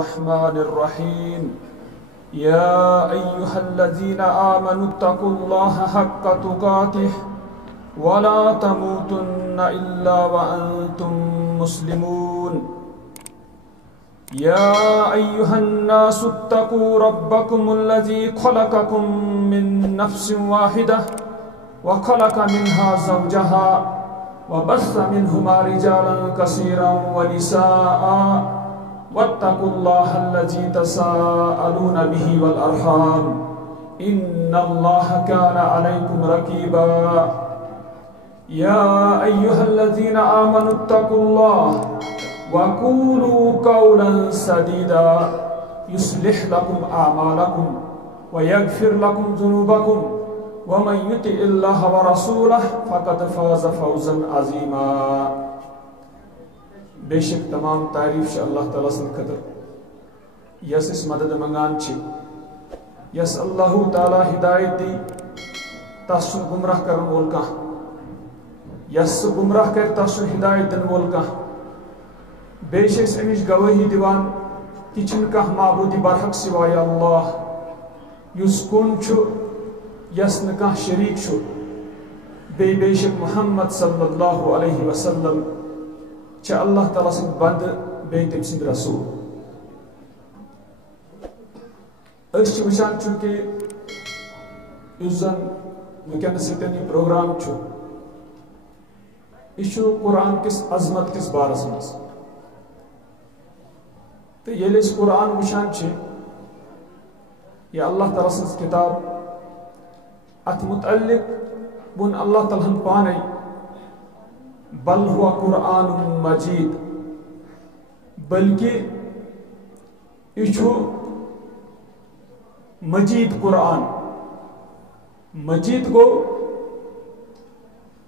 الرحمن الرحيم يا أيها الذين آمنوا اتقوا الله حق تقاته ولا تموتن إلا وأنتم مسلمون يا أيها الناس اتقوا ربكم الذي خلقكم من نفس واحدة وخلق منها زوجها وبث منهما رجالا كثيرا ونساء واتقوا الله الذي تساءلون به والأرحام إن الله كان عليكم رقيبا يا أيها الذين آمنوا اتقوا الله وقولوا قولا سديدا يصلح لكم أعمالكم ويغفر لكم ذنوبكم ومن يطع الله ورسوله فقد فاز فوزا عظيما. بیشک تمام تعریف اللہ تعالیٰ سن خطر یس اس مدد منگان چھ یس اللہ تعالیٰ ہدایت دی تس گمراہ کرن وول کان یس گمراہ کر تس ہدایت دن وول کان بیشک امچ گواہی دیوان کہ چھن کانٛہہ معبودی برحق سوائے اللہ یس کن چھُ یس نہ کانٛہہ شریک چھُ بیشک محمد صلی اللہ علیہ وسلم چھ اللہ تعالیٰ سن بند بے تم سن رسول. اس وچان چونکہ اس زن ونکس یہ پروگرام یہ قرآن کس عظمت کس بارس مز تو یل اس قرآن وچان یہ اللہ تعالیٰ سن کتاب ات متعلق ون اللہ تعالیٰ پانے بل ہوا قرآن مجید بلکہ یہ مجید قرآن مجید گو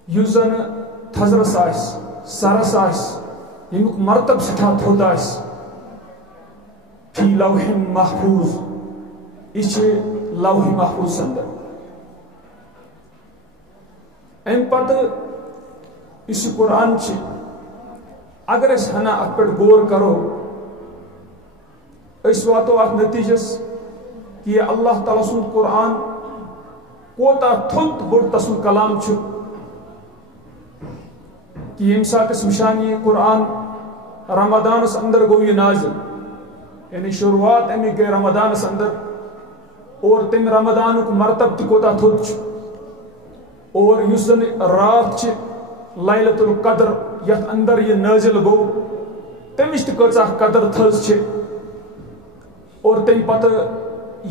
یُس زن تھزرس آس سرس آس یمیُک مرتب سٹھا تھوٚد آس فی لوح محفوظ یہ لوح محفوظ اندر ام پتہ اس قرآن اگر اس ہنا ات پہ غور کرو اس واتو ات نتیجس کہ یہ اللہ تعالیٰ سن قرآن کوتا تھوت بڑ تسن کلام کہ یم سات اس وشان یہ قرآن رمضان اس اندر گو یہ نازل یعنی شروعات امی گئے رمضان اس اندر اور تم رمضان کو مرتب تی کوتا تھوت اور یسن رات لیلۃ القدر یت اندر یہ نازل گو تمش تہ قدر تھز اور تم پتہ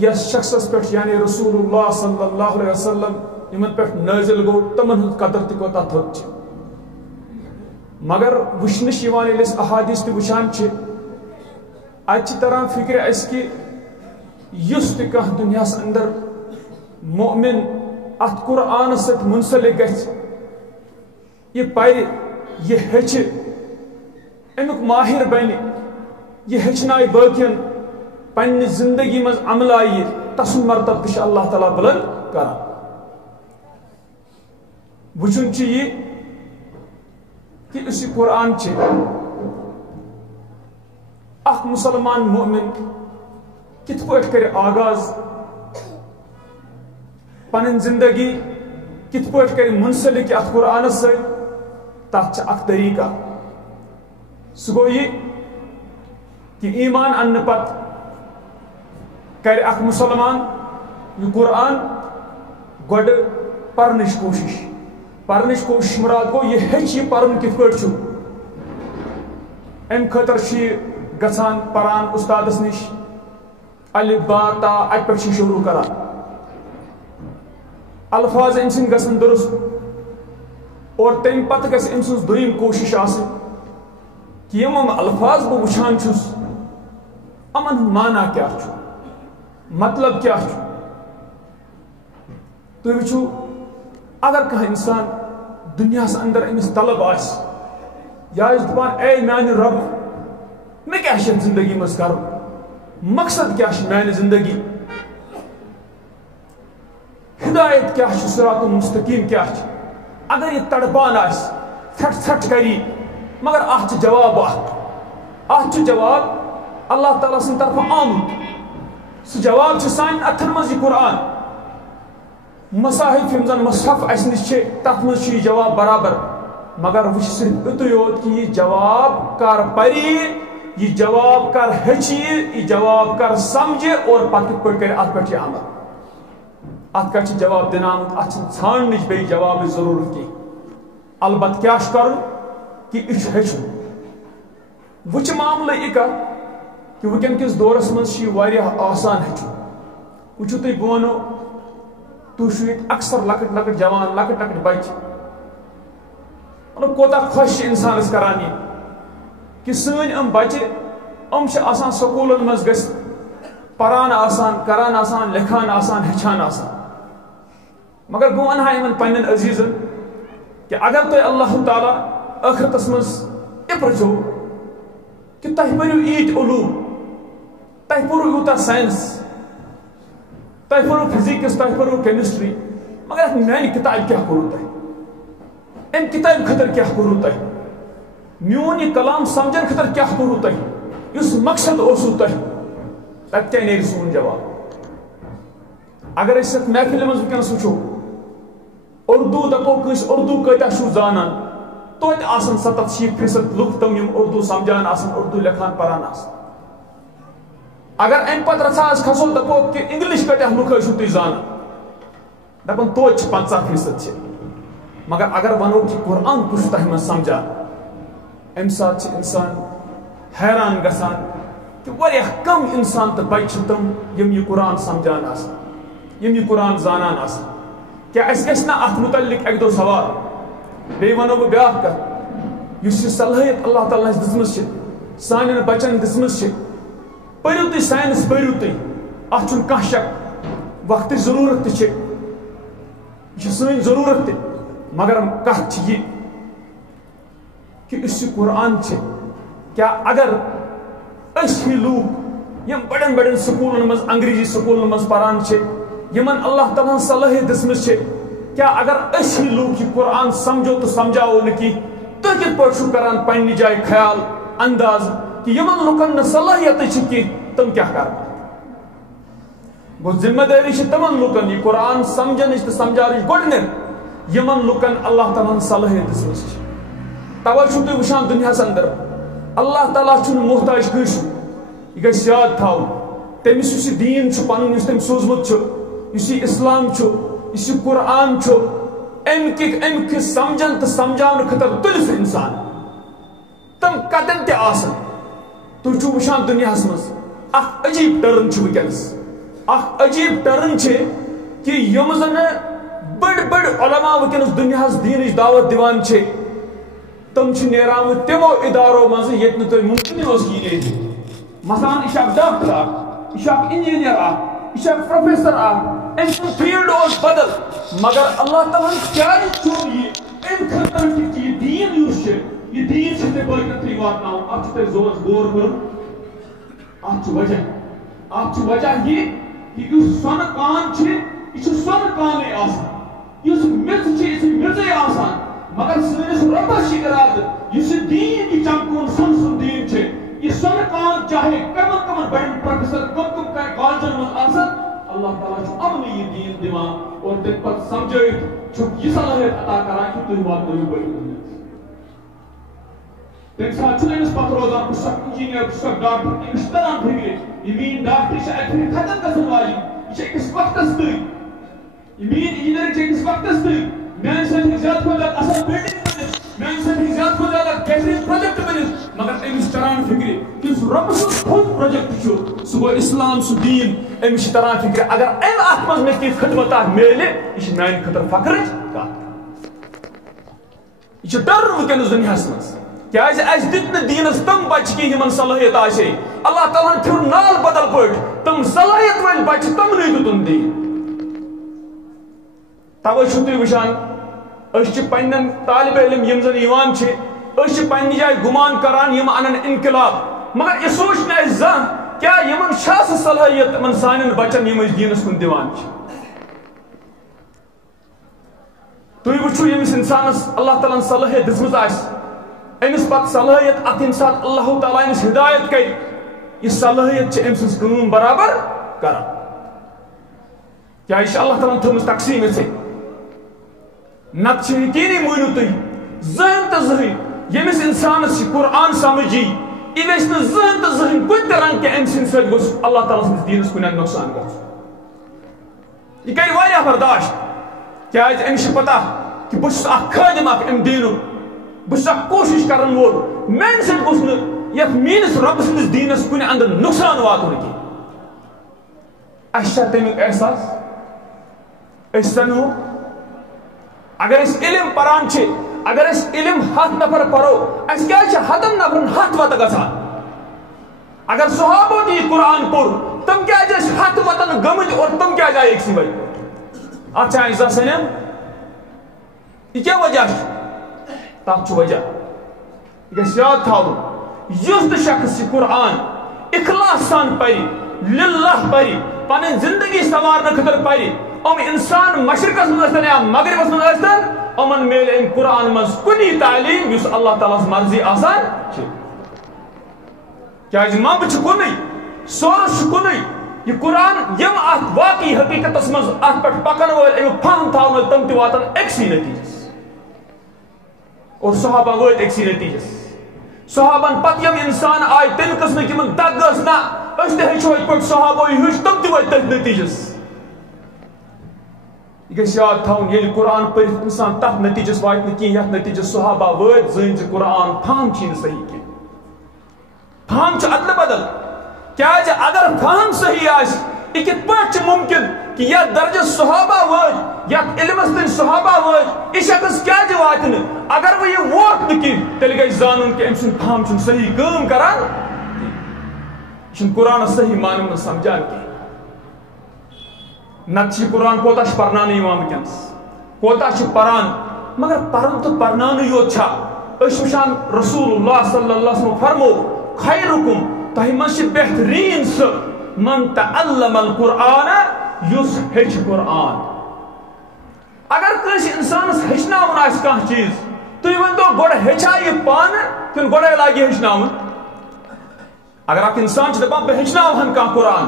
یس شخصس پہ یعنی رسول اللہ صلی اللہ علیہ وسلم یمن پہ نازل گو تمن ہند قدر تہ کوتا تھد مگر وچنش یوان ییٚلہِ أسۍ احادیث تہ وچھان ات تران فکر اس کہ یس تہ کانٛہہ دنیاس اندر مؤمن ات قرآن ست منسلک گژھِ یہ پہ یہ ہچ امیک ماہر بن یہ ہچنائے باقین پنہ زندگی مز عمل آئی تسن مرتب تہ اللہ تعالیٰ بلند کران. وچن یہ کہ اس قرآن اخ مسلمان مومن کت پٲٹھۍ کر آغاز پن زندگی کت پٲٹھۍ کر منسلک ات قرآن ست تک اخ طریقہ سہ گو یہ کہ ایمان ان پت کر اخ مسلمان یہ قرآن گوڑ پرنش کوشش مراد گو یہ ہچ یہ پرن کت پٲٹھۍ ام خاطر گژھان پران استادس نش الف با تا ات پہ شروع کران الفاظ ام سن گژھن درست اور تم پتہ گژھِ ام سٕنٛز دوٚیِم کوشش آسٕنۍ کہ یم الفاظ بہٕ وٕچھان چھُس یِمن ہُنٛد معنی کیٛاہ چھُ مطلب کیٛاہ چھُ. تُہۍ وٕچھِو اگر کانٛہہ انسان دُنیاہس اندر أمِس طلب آسہِ یا آسہِ دپان اے میانہِ رب مےٚ کیٛاہ چھُ یتھ زندگی منٛز کرُن مقصد کیٛاہ چھُ میانہِ زندگی ہدایت کیٛاہ چھُ صراط المستقیٖم کیٛاہ چھُ اگر یہ تڑپان ژھٹ ژھٹ کری مگر ات جواب ات جواب اللہ تعالیٰ سن طرف آمد سہ جواب سان اتن مز یہ قرآن مصاحف یم زن مصحف اس نش تر مز یہ جواب برابر مگر وچ صرف اتو یوت کہ یہ جواب کر پری یہ جواب کر ہچی یہ جواب کر سمجھے اور پتہ کت پہ ات پہ عمل ات کت جواب دن آمت ات ھانڈنچ بی جواب ضرورت کی البتہ کیا کرن کہ یہ ہچن وچ معاملہ یہ کر کہ ونکن کس دورس مز آسان ہچن وچو تھی بہ ونو تھی اکثر لکٹ لکٹ جوان لکٹ لکٹ بچہ مطلب کوتا خوش انسانس کران یہ کہ سن بچہ آسان سکولن مز گژھِ پران آسان کران آسان لکھان آسان ہچان آسان مگر بہ ونہا یمن پنن عزیزن کہ اگر تھی اللہ تعالیٰ ٲخرتس مز یہ پرژھو کہ تہ پٔرِو ییٖتۍ علوم تہ پوٚرُو یوٗتاہ ساینس تہ پوٚرُو فزکس تہ پوٚرُو کیمسٹری مگر اتھ میانہِ کتابہِ کیٛاہ کوٚروٕ تۄہہِ امہِ کتابہِ خٲطرٕ کیٛاہ کوٚروٕ تۄہہِ میون یہ کلام سمجھن خٲطرٕ کیٛاہ کوٚروٕ تۄہہِ یُس مقصد اوسوٕ تۄہہِ تتہِ کیٛاہ نیرِ سون جواب اگر أسۍ یتھ محفلہِ منٛز ونکیٚنس وٕچھو اردو دپو کٲنٛسہِ اردو کۭتیاہ چھُو زانان توتہِ آسان 70-80% لُکھ تِم یِم اردو سمجھان آسان اردو لیکھان پران آسان اگر امہِ پتہٕ رژھا أسۍ کھسو دپو کہ انگلش کۭتیاہ لُکھ ٲسِو تُہۍ زانان دپان توتہِ چھِ 50% چھِ مگر اگر ونو کہ قرآن کُس چھُ تۄہہِ منٛز سمجھان امہِ ساتہٕ چھِ انسان حیران گژھان کہ واریاہ کم انسان تہٕ بچہِ چھِ تِم یِم یہِ قرآن سمجھان آسان یِم یہِ قرآن زانان آسان کیا اَسہِ گژھِ نہ اتھ متعلق اکہِ دۄہ سوال بیٚیہِ وَنو بہٕ بیٛاکھ کتھ یُس یہِ صلٲحیت اللہ تعالیٰ ہن دِژمٕژ چھِ سانٮ۪ن بچن دِژمٕژ چھِ پٔرِو تُہۍ ساینس پٔرِو تُہۍ اتھ چھُنہٕ کانٛہہ شک وقتٕچ ضروٗرت تہِ چھِ یہِ چھِ سٲنۍ ضروٗرت تہِ مگر کتھ چھِ یہِ کہ یُس یہِ قرآن چھِ کیا اگر أسۍ ہی لوٗکھ یِم بڑٮ۪ن بڑٮ۪ن سکوٗلن منٛز انگریزی سکوٗلن منٛز پران چھِ یِمن اللہ تعالیٰ ہن صلٲحیت دِژمٕژ چھِ کیا اگر أسۍ ہی لوٗکھ یہِ قرآن سمجھو تہٕ سمجھاوو نہٕ کینٛہہ تُہۍ کِتھ پٲٹھۍ چھُو کران پننہِ جایہِ خیال انداز کہ یِمن لُکن نہٕ صلٲحیتٕے چھِ کینٛہہ تِم کیٛاہ کرن گوٚو ذمہٕ دٲری چھِ تِمن لُکن یہِ قرآن سمجھنٕچ تہٕ سمجھاونٕچ گۄڈٕنیتھ یِمن لُکن اللہ تعالیٰ ہن صلٲحیت دِژمٕژ چھِ توے چھُو تُہۍ وٕچھان دُنیاہس اندر اللہ تعالیٰ چھُنہٕ محتاج کٲنٛسہِ یہِ گژھِ یاد تھاوُن تٔمِس یُس یہِ دیٖن چھُ پنُن یُس تٔمۍ سوٗزمُت چھُ یُس یہِ اسلام چھُ یُس یہِ قرآن چھُ امہِ سمجھن تہٕ سمجھاونہٕ خٲطرٕ تُلہِ سُہ انسان تِم کتٮ۪ن تہِ آسن تُہۍ چھُو وٕچھان دُنیاہس منٛز اکھ عجیٖب ٹرن چھُ ونکیٚنس اکھ عجیٖب ٹرن چھِ کہ یِم زن بٔڑۍ بٔڑۍ علما ونکیٚنس دُنیاہس دیٖنٕچ دعوت دِوان چھِ تِم چھِ نیران تِمو ادارو منٛزٕ ییٚتہِ نہٕ تۄہہِ مُمکِن اوس کِہیٖنۍ مثلاً یہِ چھُ اکھ ڈاکٹر اکھ یہِ چھُ اکھ انجیٖنیر اکھ یہِ چھُ اکھ پروفیسر اکھ أمۍ سُنٛد فیٖلڈ اوس بدل مگر اللہ تعالیٰ ہن کیٛازِ چھُن یہِ امہِ خٲطرٕ کہ یہِ دیٖن یُس چھُ یہِ دیٖن چھُ ژےٚ بٲگرتھٕے واتناوُن اتھ چھُ تۄہہِ غور کوٚرمُت اتھ چھُ وجہ یہِ کہ یُس سۄنہٕ کان چھِ یہِ چھُ سۄنہٕ کانے آسان یُس میٚژ چھِ یہِ چھِ میٚژے آسان مگر سٲنِس رۄبس چھِ ارادٕ یُس یہِ دیٖن یہِ چمکون سۄنہٕ سُنٛد دیٖن چھِ یہِ سۄنہٕ کان چاہے کمن بڑٮ۪ن پروفیسر کم کالجن منٛز آسن اللہ تعالیٰ چھُ یِمنٕے یہِ دیٖن دِوان اور تمہِ پتہٕ سمجھٲیِتھ چھُکھ یہِ صلٲحیت عطا کران کہ تُہۍ واتنٲیِو بٔڑۍ دُنیاہس تمہِ ساتہٕ چھُنہٕ أمِس پتہٕ روزان بہٕ چھُس اکھ انجیٖنیر بہٕ چھُس اکھ ڈاکٹر أمِس چھُ تران فِکرِ یہِ میٲنۍ ڈاکٹری چھِ اکہِ پھِرِ ختم گژھن واجِنۍ یہِ چھِ أکِس وقتس تٲنۍ یہِ میٲنۍ انجیٖنرِنٛگ چھِ أکِس وقتس تٲنۍ میانہِ سۭتۍ ہیٚکہِ زیادٕ کھۄتہٕ زیادٕ اصل بِلڈِنگ بٔنِتھ میانہِ سۭتۍ ہیٚکہِ زیادٕ کھۄتہٕ زیادٕ بہتریٖن پروجیکٹ بٔنِتھ مگر أمِس چھِ تران فِکرِ کہ یُس رۄبہٕ سُنٛد تھوٚد پروجیکٹ چھُ سُہ گوٚو اسلام سُہ دیٖن أمِس چھِ تران فِکرِ اگر امہِ اتھ منٛز مےٚ کینٛہہ خدمت اکھ میلہِ یہِ چھِ میانہِ خٲطرٕ فخرٕچ کتھ یہِ چھُ ڈر ونکیٚنس دُنیاہس منٛز کیازِ اَسہِ دِتۍ نہٕ دیٖنس تِم بچہِ کینٛہہ یِمن صلٲحیت آسہِ ہے اللہ تعالیٰ ہن پھِر نال بدل پٲٹھۍ تِم صلٲحیت وٲلۍ بچہِ تِمنٕے دِتُن دیٖن توے چھِو تُہۍ وٕچھان أسۍ چھِ پننٮ۪ن طالبہِ علم یِم زن یِوان چھِ أسۍ چھِ پننہِ جایہِ گُمان کران یِم انن انقلاب مگر یہِ سوٗنٛچ نہٕ اَسہِ زانٛہہ کیٛاہ یِمن چھا سۄ صلٲحیت یِمن سانٮ۪ن بچن یِم أسۍ دیٖنس کُن دِوان چھِ تُہۍ وٕچھِو ییٚمِس انسانس اللہ تعالیٰ ہن صلٲحیت دِژمٕژ آسہِ أمِس پتہٕ صلٲحیت اتھ ییٚمہِ ساتہٕ اللہ تعالیٰ أمِس ہدایت کرِ یہ صلاحیت ام سن کام برابر کران کیا یہ اللہ تعالیٰ تھومس تقسیم سے نت یقینی مونو تھی زہن تو زہن یمس انسانس قرآن سمجھی یہ گھس نا زہن تو زہن کن تہ رنگ کہ ام سند ست گوس اللہ تعالیٰ سندس دینس کن نقصان گھس یہ کر واریاہ برداشت کیاز امس پتہ کہ بس اخ خادم اخ ام دینک بس اخ کوشش کرن وول میانہ سۭتۍ گوٚژھ نہٕ یتھ میٲنِس رۄبہٕ سٕنٛدِس دیٖنس کُنہِ اندر نقصان واتُن کینٛہہ اَسہِ چھا تمیُک احساس أسۍ زنو اگر أسۍ علم پران چھِ اگر أسۍ علم 100 نفر پرو اَسہِ کیٛازِ چھِ 100 نفرن 100 وتہٕ گژھان اگر صحابو تہِ یہِ قرآن پوٚر تِم کیٛازِ ٲسۍ 100 وتن گٔمٕتۍ اور تِم کیٛازِ آیہِ أکسٕے وتہِ اتھ چھا عزت سٲنٮ۪ن یہ کیا وجہ تب وجہ یہ گھس یاد تھاؤن یس تہ شخص یہ قرآن اخلاص سان پری للہ پری پن زندگی سوارن خطر پری انسان مشرقس من یا مغربس من امن میل ام قرآن مز کنی تعلیم اس اللہ تعالیٰ مرضی آسان کیا مب کن سورس کن یہ قرآن یم ات واقعی حقیقت مز ات پہ پکن ول امیک فہم تھاون تم تہ واتن اکسی نتیجس اور صحابہ وٲتۍ أکسٕے نتیجس صحابن پتہٕ یم انسان آے تمہِ قٕسمٕکۍ یِمن دگ ٲس نہ أسۍ تہِ ہیٚچھو یِتھ پٲٹھۍ صحابو ہیوٚچھ تِم تہِ وٲتۍ تٔتھۍ نتیجس یہ گژھِ یاد تھاوُن ییٚلہِ قرآن پٔرِتھ انسان تتھ نتیجس واتہِ نہٕ کینٛہہ یتھ نتیجس صحابہ وٲتۍ زٲنۍ زِ قرآن فہم چھی نہٕ صحیح کینٛہہ فہم چھُ ادلہٕ بدل کیٛازِ اگر فہم صحیح آسہِ یہ کِتھ پٲٹھۍ چھُ ممکن کہ یتھ درجس صحابہ وٲتۍ یتھ علمس تٔمۍ صحابہ وٲتۍ یہِ شخص کیٛازِ واتہِ نہٕ اگر وۄنۍ یہِ ووت نہٕ کینٛہہ تیٚلہِ گژھِ زانُن کہ أمۍ سُنٛد فہم چھُنہٕ صحیح کٲم کران یہِ چھُنہٕ قرآنس صحیح مانن نہٕ سمجھان کینٛہہ نتہٕ چھُ قرآن کوتاہ چھُ پرناونہٕ یِوان وٕنکیٚنس کوتاہ چھُ پران مگر پرن تہٕ پرناونٕے یوت چھا أسۍ وٕچھان رسول اللہ صلی اللہ علیہ وسلم فرمو خیرکم تۄہہِ منٛز چھِ بہتریٖن سُہ من تعلم القرآن یُس ہیٚچھِ قرآن اگر کٲنٛسہِ انسانس ہیٚچھناوُن آسہِ کانٛہہ چیٖز تُہۍ ؤنۍتو گۄڈٕ ہیٚچھا یہِ پانہٕ کِنہٕ گۄڈے لاگہِ ہیٚچھناوُن اگر اکھ انسان چھُ دپان بہٕ ہیٚچھناوہن کانٛہہ قرآن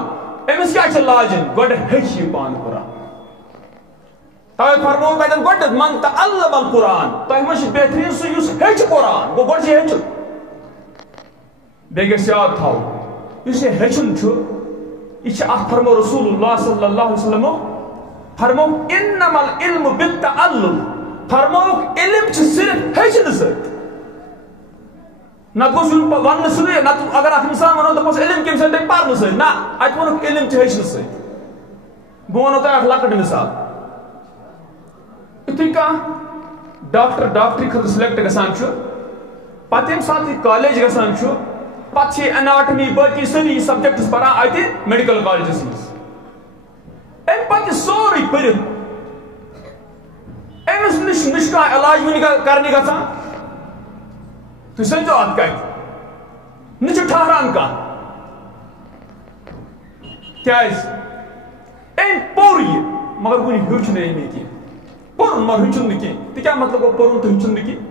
أمِس کیٛاہ چھِ لاجِن گۄڈٕ ہیٚچھِ یہِ پانہٕ قرآن توے فرموو کتٮ۪ن گۄڈنیٚتھ من تعلم القرآن تۄہہِ منٛز چھُ بہتریٖن سُہ یُس ہیٚچھِ قرآن گوٚو گۄڈٕ چھُ ہیٚچھُن بیٚیہِ گژھِ یاد تھاوُن یُس یہِ ہیٚچھُن چھُ یہ ات فرمو رسول اللہ صلی اللہ علیہ وسلم فرمو انما العلم بالتعلم فرمو علم چھ صرف ہیچھن سۭتۍ نہ گوٚژھ یُن وننہٕ سۭتۍ نہ اگر اکھ انسان ونو دپوس علم کمہِ سۭتۍ پرنہٕ سۭتۍ نہ اتہِ ووٚنُکھ علم چھ ہیچھنہٕ سۭتۍ بہٕ ونو تۄہہِ اکھ لۄکٕٹ مثال یُتھُے کانٛہہ ڈاکٹری خٲطرٕ سِلیکٹ گژھان چھُ پتہٕ ییٚمہِ ساتہٕ یہِ کالیج گژھان چھُ پتہٕ چھِ اناٹمی باقی سٲری سبجیکٹس پران اتہِ میڈیکل کالجس منٛز امہِ پتہٕ یہِ سورُے پٔرِتھ أمِس نِش نہ چھُ کانٛہہ علاج وُنہِ کرنہِ گژھان تُہۍ سوٗنٛچِو اتھ کتہِ نہ چھُ ٹھہران کانٛہہ کیٛازِ أمۍ پوٚر یہِ مگر وُنہِ ہیوٚچھ نہٕ أمۍ کینٛہہ پوٚرُن مگر ہیوٚچھُن نہٕ کینٛہہ تہِ کیٛاہ مطلب گوٚو پوٚرُن تہٕ ہیوٚچھُن نہٕ کینٛہہ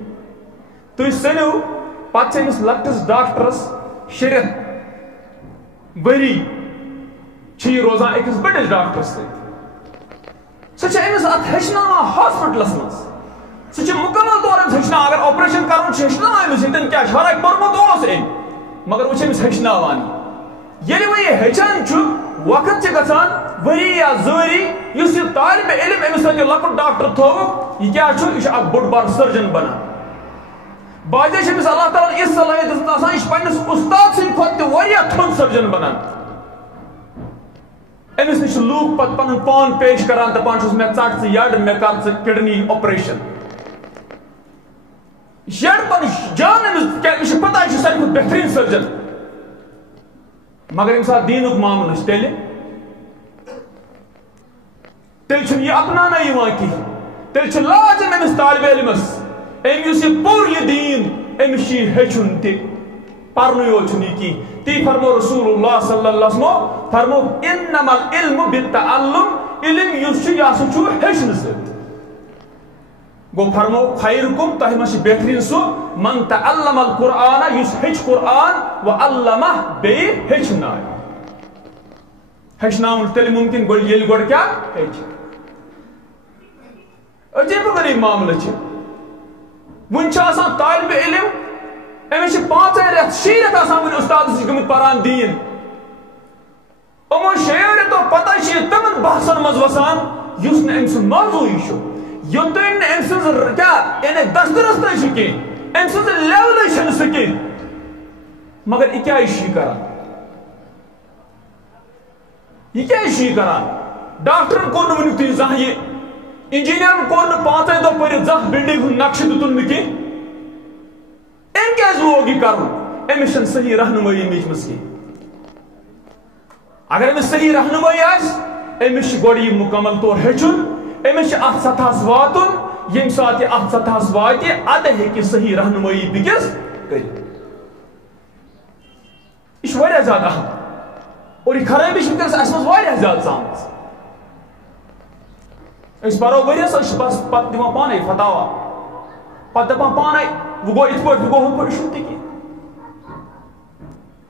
تُہۍ سٔنِو پتہٕ چھِ أمِس لۄکٹِس ڈاکٹرس 6 رٮ۪تھ ؤری چھِ یہِ روزان أکِس بٔڑِس ڈاکٹرس سۭتۍ سُہ چھِ أمِس اتھ ہیٚچھناوان ہاسپِٹلس منٛز سُہ چھِ مُکمل طور أمِس ہیٚچھناوان اگر آپریشن کرُن چھُ ہیٚچھناوان أمِس ییٚتٮ۪ن کیٛاہ چھُ حالانکہِ پوٚرمُت اوس أمۍ مگر وۄنۍ چھِ أمِس ہیٚچھناوان ییٚلہِ وۄنۍ یہِ ہیٚچھان چھُ وقت چھِ گژھان ؤری یا 2 ؤری یُس یہِ طالبہِ علم أمِس سۭتۍ یہِ لۄکُٹ ڈاکٹر تھووُکھ یہِ کیٛاہ چھُ یہِ چھُ اکھ بوٚڑ بار سٔرجن بنان باجے چھِ أمِس اللہ تعالیٰ یِژھ صلٲحیت دِژمٕژ آسان یہِ چھُ پننِس اُستاد سٕنٛدِ کھۄتہٕ تہِ واریاہ تھوٚد سٔرجن بنان أمِس نِش چھِ لوٗکھ پتہٕ پنُن پان پیش کران دپان چھُس مےٚ ژٹ ژٕ یڈ مےٚ کر ژٕ کڈنی آپریشن یڈ پنُن جان أمِس کیٛازِ أمِس چھِ پتہ یہِ چھُ ساروی کھۄتہٕ بہتریٖن سٔرجن مگر ییٚمہِ ساتہٕ دیٖنُک معاملہٕ چھُ تیٚلہِ چھُنہٕ یہِ اپناونہٕ یِوان کینٛہہ تیٚلہِ چھُ لازِم أمِس طالبہِ علمس أمۍ یُس یہِ پوٚر یہِ دیٖن أمِس چھُ یہِ ہیٚچھُن تہِ پرنُے یوت چھُنہٕ یہِ کینٛہہ تی فرمو رسول اللہ صلی اللہ علیہ وسلم فرمو انما العلم بالتعلم علم یُس چھُ یہِ ہسا چھُ ہیٚچھنہٕ سۭتۍ گو فرمو خیرکم تہ مش بہترین سو من تعلم القرآن یس ہچ قرآن و علمہ بی ہچنائے ہچناؤن تیل ممکن گل یل گوڑ کیا ہچ عجیب غریب معاملہ چھ ون چھ آسان طالب علم امس 5 رٮ۪تھ 6 رٮ۪تھ آسان ون استاد گمت پران دین امو 6 رٮ۪تو پتہ چھ تمن بحثن مز وسان یس نہ ام سن موضوع چھ یوتن ام سن کیا یعنی دسترس تہ کی ام سن لیول چھ سکی مگر یہ کیا چھ کران یہ کیا چھ کران ڈاکٹر کو نہ ونیک تہ زاہ یہ انجینئر کو نہ 5 دو پر زاہ بلڈنگ ہن نقشہ دتن نہ کی ام کیا لوگ یہ کرن امس چھ صحیح رہنمائی میچ مس کی اگر امس صحیح رہنمائی آس امس گوڑ یہ مکمل طور ہچن امس ات سطحس واتن یم سات یہ ات سطحس وات اد ہیکہ صحیح رہنمائی بکس کر یہ واریاہ زیادہ اہم اور یہ خرابی ونکس اس مز واریاہ زیادہ سامس اس پرو ؤریس اس بس پتہ دِوان پانے فتاوا پتہ دپان پانے وہ گو ات پٲٹھۍ وہ گو ہُتھ پٲٹھۍ چھُنہٕ تہِ کینٛہہ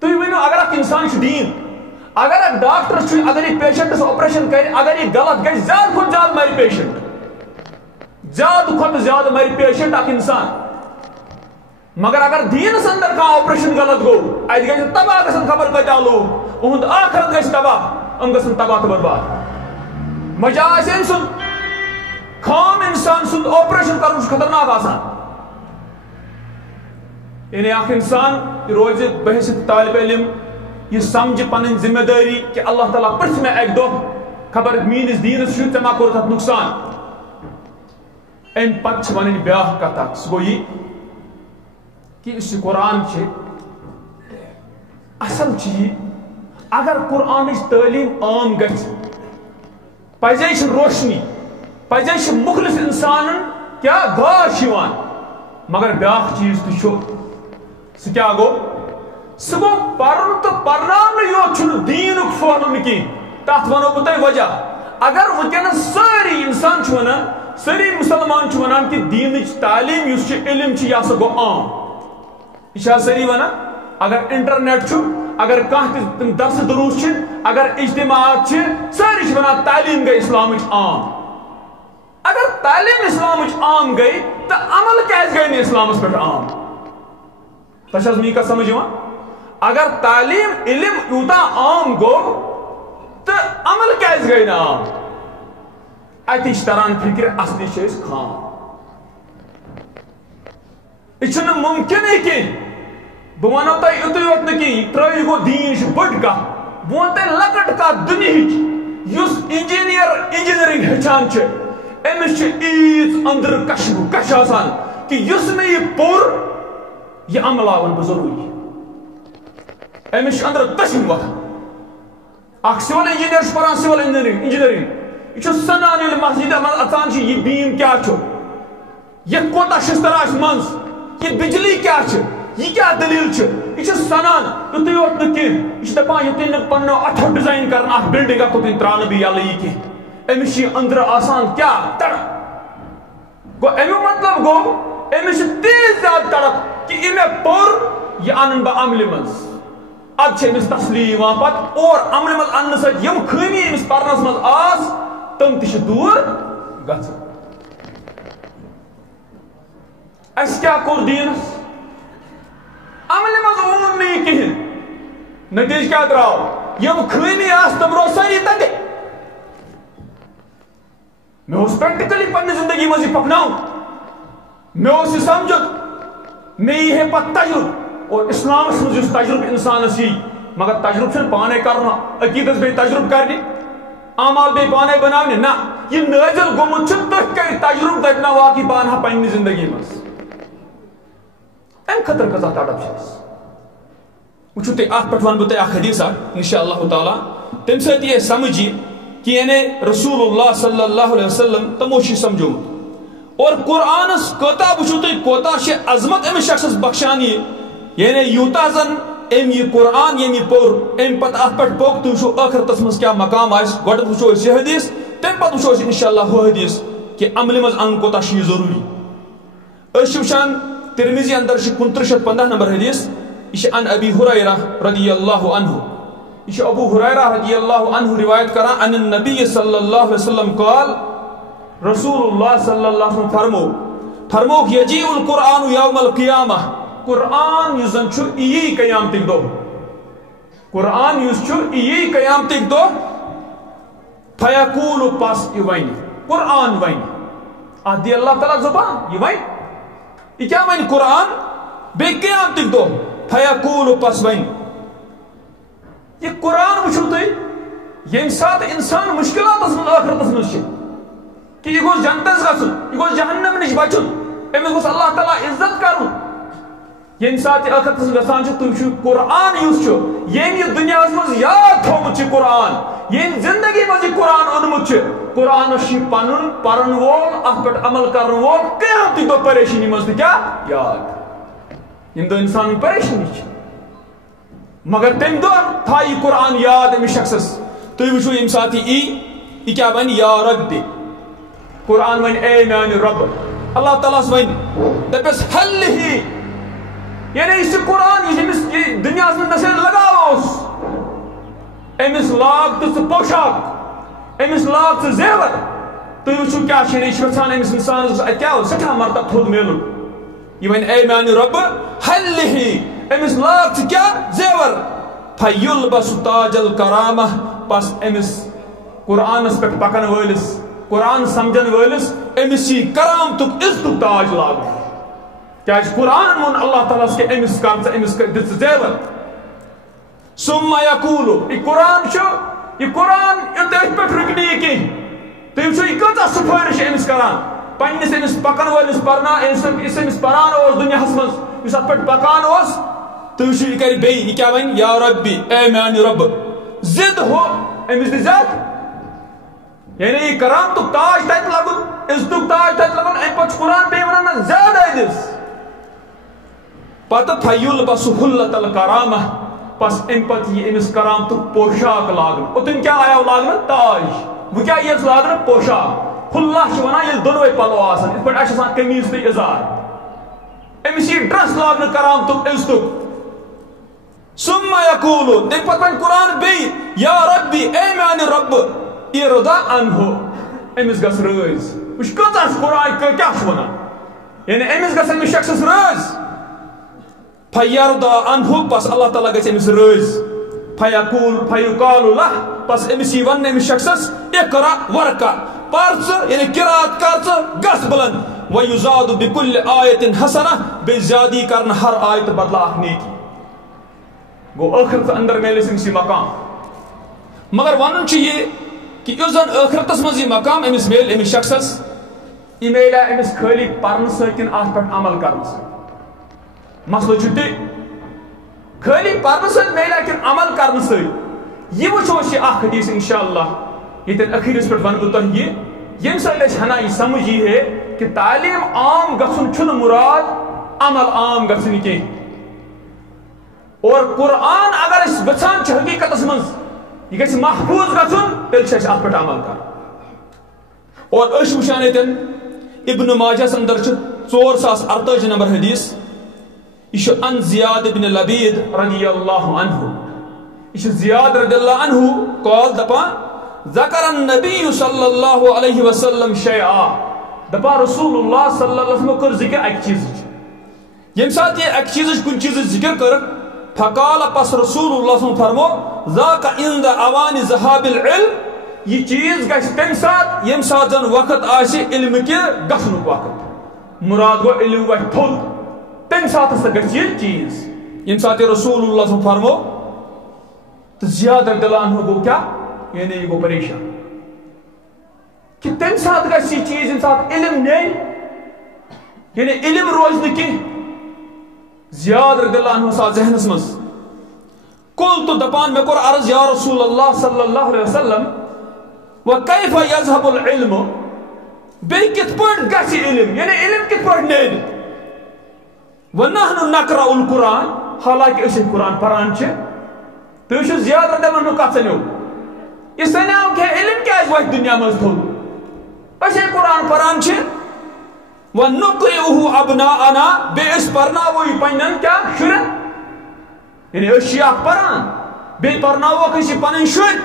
تُہۍ ؤنِو اگر اکھ انسان چھُ ڈیٖن اگر اکھ ڈاکٹر چھُ اگر یہ پیشنٹس آپریشن کرِ اگر یہ غلط گژھِ زیادٕ کھۄتہٕ زیادٕ مرِ پیشنٹ زیادٕ کھۄتہٕ زیادٕ مرِ پیشنٹ اکھ انسان مگر اگر دیٖنس اندر کانٛہہ آپریشن غلط گوٚو اتہِ گژھِ تباہ گژھن خبر کۭتیاہ لوٗکھ اُہُنٛد آخرت گژھِ تباہ یِم گژھن تباہ تہٕ برباد مجا آسہِ أمۍ سُنٛد خام انسان سُنٛد آپریشن کرُن چھُ خطرناک آسان یعنی اکھ انسان روزِ بحثیت طالب علم یہ سمجھ پن ذمہ داری کہ اللہ تعالیٰ پرژھ میں اک دہ خبر میس دینس ژے ما کور تتھ نقصان ام پتہ ون بیاکھ کتھ سہ گو یہ کہ اس قرآن اصل یہ اگر قرآن تعلیم عام گژھِ پزے روشنی پزے مخلص انسان کیا گاش یوان مگر بیاکھ چیز تہ سہ کیا گو سہ گو پرن تو پرنام یوت دینک پھہلن کی تک ونو بہ تہ وجہ اگر ونکس ساری انسان ونان ساری مسلمان ونان کہ دینچ تعلیم اس علم یہ سا گو عام یہ ساری ونان اگر انٹرنیٹ اگر کھانا درس دروس اگر اجتماعات ساری ونان تعلیم گئی اسلام عام اگر تعلیم اسلام عام گئی تو عمل کیاز گئی اسلامس پہ عام تہ می کت سمجھ اگر تعلیم علم یوتا عام گو تو عمل کیاز گئی نا عام اتہ تران فکر اصلی خام یہ ممکن کہ بہ ونو تہ یوت یوت نا ترٛٲیِو گو دین بٔڑ کتھ بہ ون تہ لکٹ کتھ دنیہچ یس انجینئرنگ ہچان امس ایٖژ اندر کش آسان کہ یس میں یہ پور یہ عملاون بہ ضروری امس اندر تشن وقت اخ سول انجینئر پران سول انجینئرنگ یہ سنان یل مسجد من اژان یہ بیم کیا یہ کوتاہ شستر آس منز یہ بجلی کیا یہ کیا دلیل یہ سنان یوت یوت نا یہ دپان یوتن پنو اتھو ڈیزائن کرن اخ بلڈنگ توتن تران بھی یل یہ کی امس اندر آسان کیا تڑپ گو امیک مطلب گو امس تیز زیادہ تڑپ کہ یہ پور یہ ان بہ عمل مز اد امس تسلی پت اور عمل مز ان ست یم خامی امس پرنس مز آس تم تہ دور گژھن اس کیا کور دینس عمل مز اون نہیں کہین نتیجہ کیا درو یم خامی آس تم رو ساری تتے میں پریکٹیکلی پنہ زندگی مز پکناؤ میں سمجھت میں یہ پتہ تجربہ اور اسلام مز تجربہ انسانس یہ مگر تجربہ پانے کرنا عقیدس بے تجربہ کرنی اعمال بے پانے بنانے نا یہ نازل گومت تھی کر تجربہ دپنا واقعی پانہ پنہ زندگی مز ام خطر کتا تڑپ وچو تھی ات پہ ون بہ تہ حدیث انشاءاللہ تعالی تم سات یہ سمجھی کہ یعنی رسول اللہ صلی اللہ علیہ وسلم تمو سمجھومت اور قرآنس کوتا وچو تھی کوتا عظمت امس شخص بخشان یعنی یوتا زن ام یہ قرآن یم یہ پور ام پتہ ات پہ پوک تو آخرتس مز کیا مقام آس گۄڈٕ وچھو یہ حدیث تم پتہ وچھو انشاءاللہ وہ حدیث کہ عمل مز ان کوتا ضروری اشوشان ترمذی اندر 2915 نمبر حدیث یہ ان ابی ہریرہ رضی اللہ عنہ یہ ابو ہریرہ رضی اللہ عنہ روایت کران ان النبی صلی اللہ علیہ وسلم قال رسول اللہ صلی اللہ علیہ وسلم فرمو یجیء القرآن یوم القیامہ قرآن یزن چھو ای قیامتک دو قرآن یز چھو ای قیامتک دو فیقول پس ایوین قرآن وین آدھی اللہ تعالیٰ زبان یہ وین یہ کیا وین قرآن بے قیامتک دو فیقول پس وین یہ قرآن وچھو تو یم ساتھ انسان مشکلات من آخرت من چھ کہ یہ گوس جنتس گژھن یہ گوس جہنم نش بچن امس گوس اللہ تعالیٰ عزت کرن یم ساتھ آخرت گژھان چھ تم قرآن یس چھ یم یہ دنیا من یاد تھومت چھ قرآن یم زندگی من یہ قرآن اونمت چھ قرآن چھ پنن پرن وول ات پہ عمل کرن وول قیامت دو پریشانی من کیا یاد یم دو انسان پریشانی چھ مگر تم دو تھا یہ قرآن یاد امس شخصس تھی وچھو یم ساتھ یہ کیا ون یا رب قرآن ون اے میان رب اللہ تعالیٰ ون دپس حل ہی یعنی اس قرآن یہ دنیا میں نشر لگاوس امس لاگ تو پوشاک امس لاگ تو زیور تھی وچھو کیا شریش وچھان امس انسان کیا سٹھا مرتبہ تھود میلن یہ ون اے میان رب حل ہی امس لاگ تو کیا زیور فیلبس تاج الکرامہ پس امس قرآن پہ پکن ولس قرآن سمجھن ولس امس کرامتک عزت تاج لاگ کیا قرآن من اللہ تعالیٰ کے امس کر امس دت زیور ثم یقول یہ قرآن یہ قرآن ات پہ رکنی کی تھی وچھو یہ کتا سفارش امس کران پنس امس پکن ولس پرنا امس پران اس دنیا مز اس ات پہ پکان اس تو یہ کر بی یہ کیا ون یا ربی اے میان رب زد ہو امس زد یعنی یہ کرام تو تاج تت لگن عزت تاج تت لگن ام پہ قرآن بی ونان زیادہ دس پتہ فیلبس حلت الکرامہ پس ام پتہ یہ امس کرام تو پوشاک لاگن اوتن کیا آیا لاگن تاج وہ کیا یہ لاگن پوشاک حلہ ونان یہ دونوے پلو آسان اس پہ آسان قمیض تو ازار امس یہ ڈریس لاگن کرام تو عزت ثم یقول تم پتہ قرآن بی یا ربی اے میان رب ارضا عنہ امس گس رز وچ کتا قرآن کیا ونان یعنی امس گس امس شخص رز فیرضا عنہ پس اللہ تعالیٰ گژھِ امس رز فیقال لہ پس امس یہ ون امس شخصس اقرا ورقہ پرچ یعنی قرات کر گس بلند ویزاد بکل آیت حسنہ بے زیادی کرن ہر آیت بدلہ اخ نیکی گو آخرت اندر میلس امس مقام مگر ون یہ کہ اس زن آخرتس مز یہ مقام امس میل امس شخصس یہ میلیا امس خالی پرن سن ات پہ عمل کرن سن مسئلہ تہ خالی پرن سن میلیا کن عمل کرن سن یہ وچھو یہ اخ حدیث انشاءاللہ یہ اخیرس پہ ون بہ تہ یہ یم سن اس ہنا یہ سمجھ یہ ہے کہ تعلیم عام گژھن چھن مراد عمل عام گژھن کی اور قرآن اگر اس بچان چھ حقیقت مز یہ گھس محفوظ گھن تیل ات پہ عمل کر اور اس وچان ابن ماجہ اندر 4048 نمبر حدیث یہ ان زیاد بن لبید رضی اللہ عنہ یہ زیاد رضی اللہ عنہ قال دپا ذکر النبی صلی اللہ علیہ وسلم شیئا دپا رسول اللہ صلی اللہ علیہ وسلم کر ذکر ایک چیز یم ساتھ یہ ایک چیز کن چیز ذکر کر فقال پس رسول اللہ صلی اللہ علیہ وسلم فرمو ذاک عند اوان ذهاب العلم یہ چیز گھس تم ساتھ یم ساتھ زن وقت آسی علم کے گھن وقت مراد گو علم وقت تھوت تم ساتھ سے گھس یہ چیز یم ساتھ رسول اللہ صلی اللہ علیہ وسلم فرمو تو زیادہ دلان ہو گو کیا یعنی یہ گو پریشان کہ تم ساتھ گھس یہ چیز یم ساتھ علم نہیں یعنی علم روز نکی زیاد رضی اللہ عنہ سا ذہنس مز قلت دپان میں کور عرض یا رسول اللہ صلی اللہ علیہ وسلم وکیف یذهب العلم بے کت پڑھ گسی علم یعنی علم کت پڑھ نیل ونحن نقرأ القرآن حالانکہ اسے قرآن پران چھے تو اسے زیاد رضی اللہ عنہ کہا سنیو یہ سنیو کہ علم کیا اس وقت دنیا مز تھو اسے قرآن پران چھے وَنُقْرِئُهُ أَبْنَاءَنَا بیٚیہِ أسۍ پرناوو یہِ پنٛنٮ۪ن کیٛاہ شُرٮ۪ن یعنی أسۍ چھِ اکھ پران بیٚیہِ پرناووکھ أسۍ یہِ پنٕنۍ شُرۍ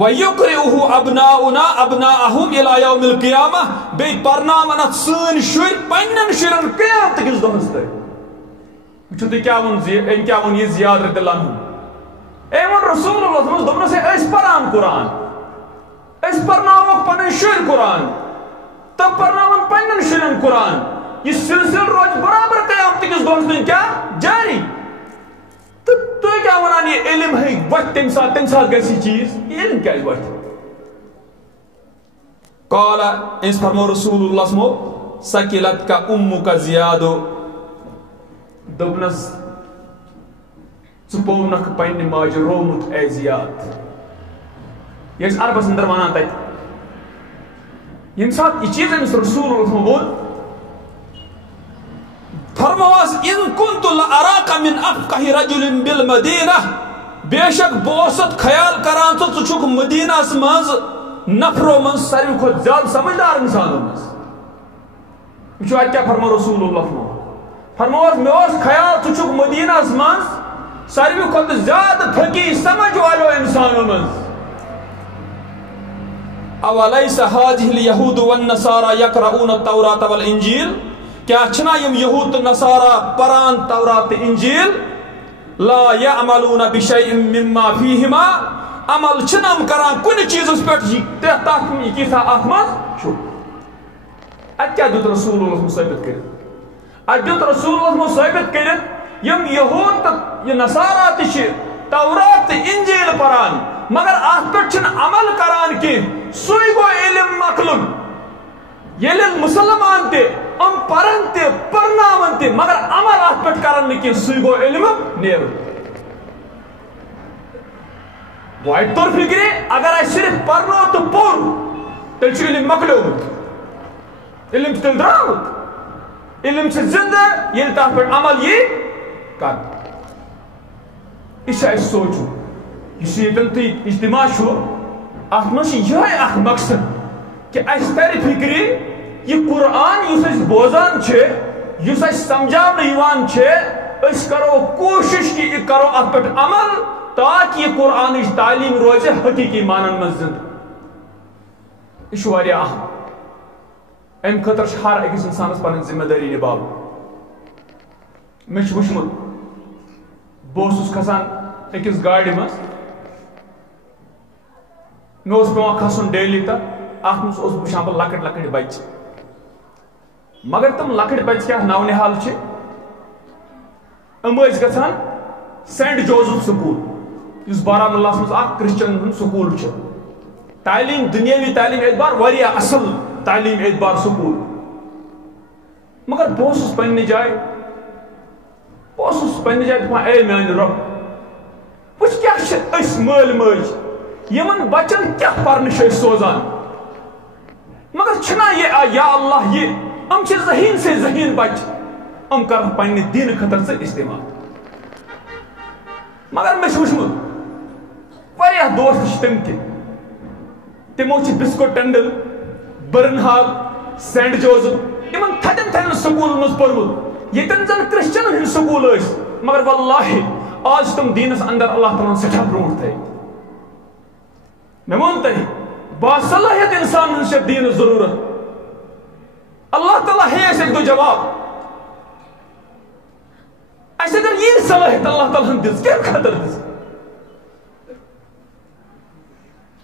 وَيُقْرِئُهُ أَبْنَاؤُنَا أَبْنَاءَهُمْ إِلَى يَوْمِ الْقِيَامَةِ بیٚیہِ پرناوَن اَتھ سٲنۍ شُرۍ پنٛنٮ۪ن شُرٮ۪ن قیامتٕکِس دۄہس تانۍ وٕچھِو تُہۍ کیٛاہ ووٚن أمۍ کیٛاہ ووٚن یہِ زِیاد رضی اللہ عنہ أمۍ ووٚن رسول اللہ صلی اللہ علیہ وسلم دوٚپنَس ہے أسۍ پران قرآن أسۍ پرناووکھ پنٕنۍ شُرۍ قرآن تہٕ پرناوَن پنٛنٮ۪ن شُرٮ۪ن قرآن یہِ سلسلہٕ روزِ برابر قیامتٕکِس دۄہس تانۍ کیٛاہ جاری تہٕ تُہۍ کیٛاہ وَنان یہِ علم ہیٚکہِ وۄتھِ تمہِ ساتہٕ گژھِ یہِ چیٖز یہِ علم کیٛازِ وۄتھِ قال أمِس فرمو رسول اللہ سمو سکلت کا اُمُّکَ زِیادو دوٚپنَس ژٕ پوٚونَکھ پنٛنہِ ماجہِ رومُت اے زِیاد یہِ ٲسۍ عربس انٛدر وَنان تَتہِ ییٚمہِ ساتہٕ یہِ چیٖز أمِس رسول اللہ ووٚن فرموس اِن كنت لأراك من أفقه رجل بالمدينة بے شک بہٕ اوسُس خیال کران ژٕ چھُکھ مدیٖنہس منٛز نفرو منٛز ساروی کھۄتہٕ زیادٕ سمجھدار اِنسانو منٛز وٕچھِو اَتہِ کیٛاہ فرمو رسول اللہ فرموس مےٚ اوس خیال ژٕ چھُکھ مدیٖنہس منٛز ساروی کھۄتہٕ زیادٕ فقیٖح سمجھ والیو اِنسانو منٛز اَوَلَيْسَ هَٰذِهِ الْيَهُودُ وَالنَّصَارَىٰ يَقْرَؤُونَ التَّوْرَاةَ وَالْإِنجِيلَ کیا چھنا یم یہود تہٕ نصارا پران تورات تہٕ انجیل لا يعملون بشيء مما فيهما عمل چھنم کران کُنہِ چیٖزس پٮ۪ٹھ تتھ کیٛاہ اتھ منٛز چھُ اتہِ کیٛاہ دیُت رسول اللہ ثٲبت کٔرِتھ اتہِ دیُت رسول اللہ ثٲبت کٔرِتھ یم یہود تہٕ یہِ نصارا تہِ چھِ تورات تہٕ انجیل پران مگر اتھ پٮ۪ٹھ چھِنہٕ عمل کران کینٛہہ سُے گوٚو علم مۄکلُن ییٚلہِ مسلمان تہِ پرن تہِ پرناون تہِ مگر عمل اتھ پٮ۪ٹھ کرن نہٕ کینٛہہ سُے گوٚو علم نیرُن وۄنۍ توٚر فِکرِ اگر اسہِ صرف پرنو تہٕ پوٚر تیٚلہِ چھُ علم مۄکلیومُت علم چھُ تیٚلہِ درٛامُت علم چھُ زِندٕ ییٚلہِ تتھ پٮ۪ٹھ عمل یی کرنہٕ یہِ چھُ اسہِ سونٛچُن یُس ییٚتٮ۪ن تُہۍ اجتماع چھُ اتھ منٛز چھُ یِہوے اکھ مقصد کہ اسہِ ترِ فِکرِ یہ قرآن یُس أسۍ بوزان چھِ یُس اسہِ سمجھاونہٕ یِوان چھِ أسۍ کرو کوٗشش کہ یہِ کرو اتھ پٮ۪ٹھ عمل تاکہ یہِ قرآنٕچ تعلیٖم روزِ حقیٖقی مانن منٛز زِندٕ یہِ چھُ واریاہ اہم امہِ خٲطرٕ چھُ ہر أکِس انسانس پنٕنۍ ذمہ دٲری نِباوٕنۍ مےٚ چھُ وٕچھمُت بہٕ اوسُس کھسان أکِس گاڑِ منٛز مےٚ اوس پیٚوان کھسُن ڈیلی تتھ اتھ منٛز اوسُس وٕچھان بہٕ لۄکٕٹۍ لۄکٕٹۍ بچہِ مگر تِم لۄکٕٹۍ بچہِ کیٛاہ نونِحال چھِ یِم ٲسۍ گژھان سینٹ جوزف سکوٗل یُس بارہمولاہس منٛز اکھ کرسچن ہُنٛد سکوٗل چھُ تعلیٖم دُنیٲوی تعلیٖم اعتبار واریاہ اصل تعلیٖم اعتبار سکوٗل مگر بہٕ اوسُس پننہِ جایہِ دپان اے میانہِ رۄب وٕچھ کیٛاہ چھِ أسۍ مٲلۍ مٲجۍ یِمن بچن کیٛاہ پرنہٕ چھِ أسۍ سوزان مگر چھُنا یہِ یا اللہ یہِ یِم چھِ ذہیٖن سے ذہیٖن بچہِ یِم کرن پننہِ دیٖنہٕ خٲطرٕ ژٕ استعمال مگر مےٚ چھُ وٕچھمُت واریاہ دوست چھِ تِم تہِ تِمو چھِ بِسکو ٹنڈل برنہال سینٹ جوزف یِمن تھدٮ۪ن تھدٮ۪ن سکوٗلن منٛز پوٚرمُت ییٚتٮ۪ن زن کرسچنن ہٕنٛدۍ سکوٗل ٲسۍ مگر واللہ آز چھِ تِم دیٖنس انٛدر اللہ تعالیٰ ہن سٮ۪ٹھاہ برونٛٹھ تھٲیمٕتۍ مےٚ ووٚن تۄہہِ باصلٲحیت انسان ہٕنٛز چھےٚ دیٖنٕچ ضروٗرت اللہ تعالیٰ ہے اَسہِ اَکہِ دۄہ جواب اَسہِ اگر یی صلٲحیت اللہ تعالیٰ ہن دِژ کَمہِ خٲطرٕ دِژ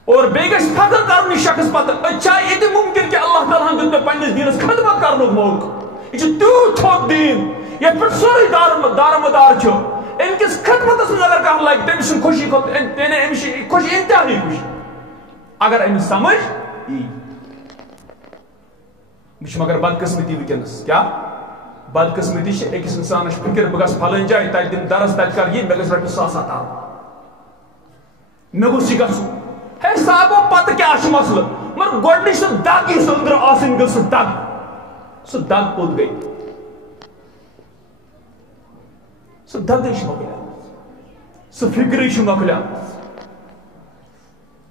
اور بیٚیہِ گژھِ فخر کرُن یہِ شخص پتہٕ أسۍ چھا یہِ تہِ مُمکِن کہِ اللہ تعالیٰ ہن دیُت مےٚ پننِس دیٖنس خدمت کرنُک موقعہٕ یہِ چھُ تیوٗت تھوٚد دیٖن یتھ پٮ۪ٹھ سورُے دارمدار چھُ امہِ کِس خدمتس منٛز اگر کانٛہہ لگہِ تٔمِس چھُنہٕ خوشی کھۄتہٕ أمِس چھِ خوشی انتہایی خوشی اگر أمِس سمجھ یی مےٚ چھِ مگر بدقسمتی وٕنکیٚنس کیٛاہ بدقسمتی چھِ أکِس انسانس چھِ فِکر بہٕ گژھٕ پھلٲنۍ جایہِ تتہِ دِمہٕ درس تتہِ کرٕ یہِ مےٚ گژھِ رۄپیہِ ساسا تام مےٚ گوٚژھ یہِ گژھُن ہے سا گوٚو پتہٕ کیٛاہ چھُ مسلہٕ مگر گۄڈنِچ سۄ دگ یُس أنٛدرٕ آسٕنۍ گٔژھ سۄ دگ کوٚت گٔے سۄ دگٕے چھِ مۄکلیمٕژ سۄ فِکرٕے چھِ مۄکلیمٕژ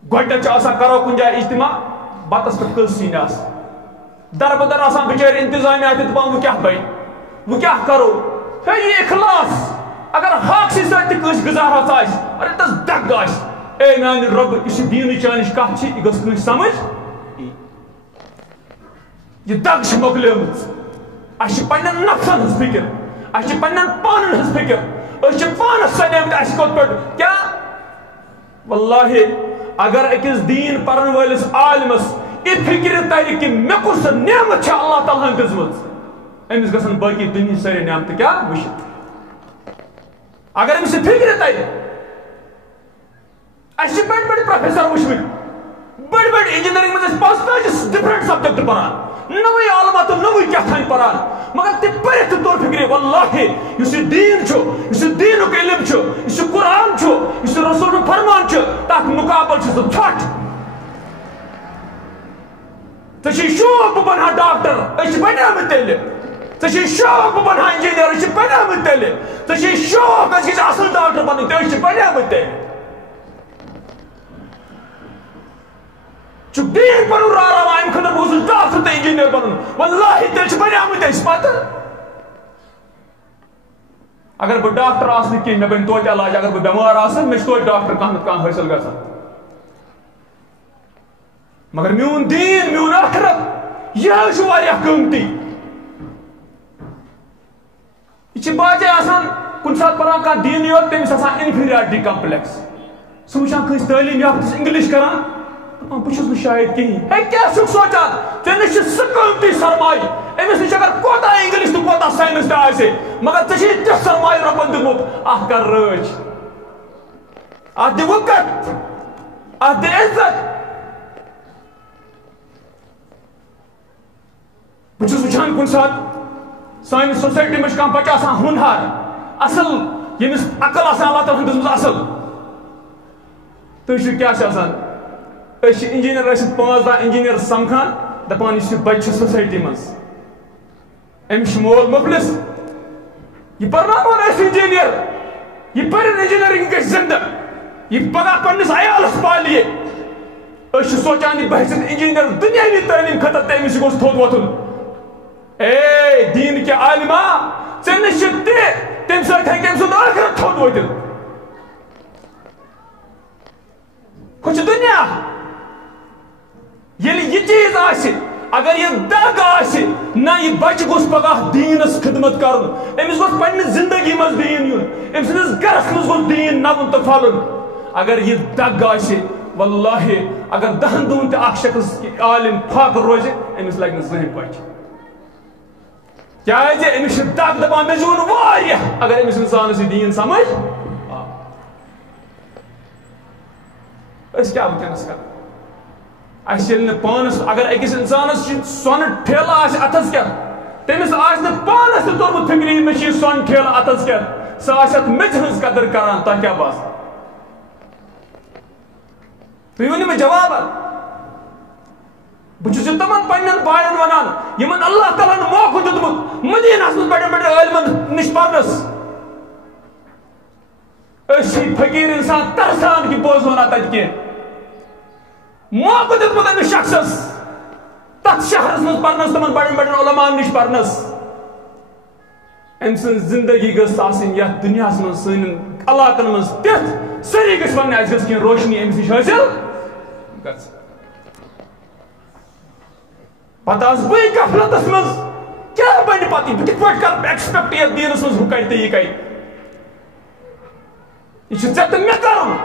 گۄڈنٮ۪تھ چھِ آسان کرو کُنہِ جایہِ اجتماع بتس پٮ۪ٹھ کٔژ سِنۍ آسہٕ در بدر آسان بچار انتظامیہ تے دپان وہ کیا بھائی وہ کیا کرو ہے یہ اخلاص اگر حق سی ساتھ کس گزارت آئس اور تس دگ آئس اے میان رب اس دین چانش کت چھ یہ گس کس سمجھ یہ دگ چھ مکلیمت اس پنن نفسن ہز فکر اس پنن پانن ہز فکر اس پانس سنیمت اس کوت پٹ کیا واللہ اگر اکس دین پرن ولس عالمس یہ فکر تر کہ مے کس نعمت چھ اللہ تعالیٰ دزمت امس گژھن باقی دنیا ساری نعمت کیا وچھت اگر امس فکر تر اس بڑ بڑ پروفیسر وچھمت بڑ بڑ انجینئرنگ میں 5 ڈفرنٹ سبجیکٹ پران نوے عالمات نوے کیا تھان پران مگر تہ پرت طور فکر واللہ اس دین چھو اس دینک علم چھو اس قرآن چھو اس رسول فرمان چھو تک مقابل چھو ژھٹ ژے شوق بہ بنہا ڈاکٹر اس بنیامت تیلہِ ژے شوق بہ بنہا انجینئر اس بنیامت تیلہِ ژے شوق اس گژھِ اصل ڈاکٹر بنُن تہِ اس بنیامت تیلہِ چھ دین پنن راہ امہ خاطر بہٕ ڈاکٹر تہٕ انجینئر بنُن واللہ تیٚلہِ چھِ بنیامٕتۍ أسۍ پتہٕ اگر بہٕ ڈاکٹر آسہٕ نہٕ کینٛہہ مےٚ بنہِ توتہِ علاج اگر بہٕ بٮ۪مار آسہٕ مےٚ چھُ توتہِ ڈاکٹر کانٛہہ نتہٕ کانٛہہ حٲصِل گژھان مگر میون دین میون آخرت یہ چھُ واریاہ قۭمتی یہ چھِ باجے آسان کُنہِ ساتہٕ پران کانٛہہ دیٖنی یوت تٔمِس آسان انفیریارٹی کمپلیکس سُہ وٕچھان کٲنٛسہِ تعلیٖم یافتس انگلش کران بہٕ چھُس نہٕ شاید کِہیٖنۍ ہے کیٛاہ چھُکھ سونٛچان ژےٚ نِش چھُ سُہ قۭمتی سرمایہِ أمِس نِش اگر کوتاہ انگلش تہٕ کوتاہ ساینس تہِ آسہِ مگر ژےٚ چھُے تیُتھ سرمایہِ رۄبن دیُتمُت اکھ کر رٲچھ اتھ دِ وقت اتھ دِ عزت بہٕ چھُس وٕچھان کُنہِ ساتہٕ سانہِ سوسایٹی منٛز چھُ کانٛہہ بچہٕ آسان ہونہار اصل ییٚمِس عقل آسان اللہ تعالیٰ ہن دِژمٕژ اصل تُہۍ چھِو کیٛاہ چھِ آسان أسۍ چھِ انجینئر ٲسِتھ 5-10 انجینئر سمکھان دپان یُس یہِ بچہِ چھُ سوسایٹی منٛز أمِس چھُ مول مفلس یہِ پرناوہون أسۍ انجینئر یہِ پٔرِتھ انجینئرنگ گژھِ زندٕ یہِ پگاہ پننِس عیالس پالہِ أسۍ چھِ سونٛچان یہِ بہٕ ہیٚژٕن انجینئر دُنیاوی تعلیٖم خٲطرٕ تہِ أمِس گوٚژھ تھوٚد وۄتھُن اے دین کے عالما ژےٚ نِش چھُ تہِ تمہِ سۭتۍ ہیٚکہِ أمۍ سُنٛد ٲخرت تھوٚد وٲتِتھ ہُہ چھُ دُنیا ییٚلہِ یہِ چیٖز آسہِ اگر یہِ دگ آسہِ نہ یہِ بچہِ گوٚژھ پگاہ دیٖنس خدمت کرُن أمِس گوٚژھ پننہِ زندگی منٛز دیٖن یُن أمۍ سٕنٛدِس گرس منٛز گوٚژھ دیٖن نوُن تہٕ پھلُن اگر یہِ دگ آسہِ واللہ اگر 10 دۄہن تہِ اکھ شخص عالم فاقہٕ روزِ أمِس لگہِ نہٕ زٕہٕنۍ پچہِ کیٛازِ أمِس چھِ دگ دپان مےٚ زیوٗن واریاہ اگر أمِس انسانس یہِ دیٖن سمجھ أسۍ کیٛاہ وٕنکیٚنس کران اَسہِ ییٚلہِ نہٕ پانس اگر أکِس انسانس چھُ سۄنہٕ ٹھیلہٕ آسہِ اتھس کٮ۪تھ تٔمِس آسہِ نہٕ پانس تہِ توٚرمُت فِکری مےٚ چھُ یہِ سۄنہٕ ٹھیلہٕ اتھس کٮ۪تھ سُہ آسہِ اتھ میٚژِ ہٕنٛز قدر کران تۄہہِ کیٛاہ باسان تُہۍ ؤنِو مےٚ جواب بہٕ چھُس یہِ تِمن پننٮ۪ن بایَن ونان یِمن اللہ تعالیٰ ہن موقعہٕ دیُتمُت مدیٖنس منٛز بڑٮ۪ن بڑٮ۪ن عٲلمن نِش پرنس أسۍ چھِ فقیٖر انسان ترسان کہِ بہٕ اوسُس ونان تتہِ کینٛہہ موقعہٕ دیُتمُت أمِس شخصس تتھ شہرس منٛز پرنس تِمن بڑٮ۪ن بڑٮ۪ن علماہن نِش پرنس أمۍ سٕنٛز زندگی گٔژھ آسٕنۍ یتھ دُنیاہس منٛز سانٮ۪ن علاقن منٛز تِژھ سٲری گٔژھۍ ونٕنۍ اَسہِ گٔژھ کینٛہہ روشنی أمِس نِش حٲصِل گژھِ پتہٕ آسہٕ بٕے غفلتس منٛز کیٛاہ بنہِ پتہٕ بہٕ کِتھ پٲٹھۍ کرٕ ایکسپیکٹ یتھ دیٖنس منٛز ہُہ کرِ تہٕ یہِ کرِ یہِ چھُ ژےٚ تہٕ مےٚ کرُن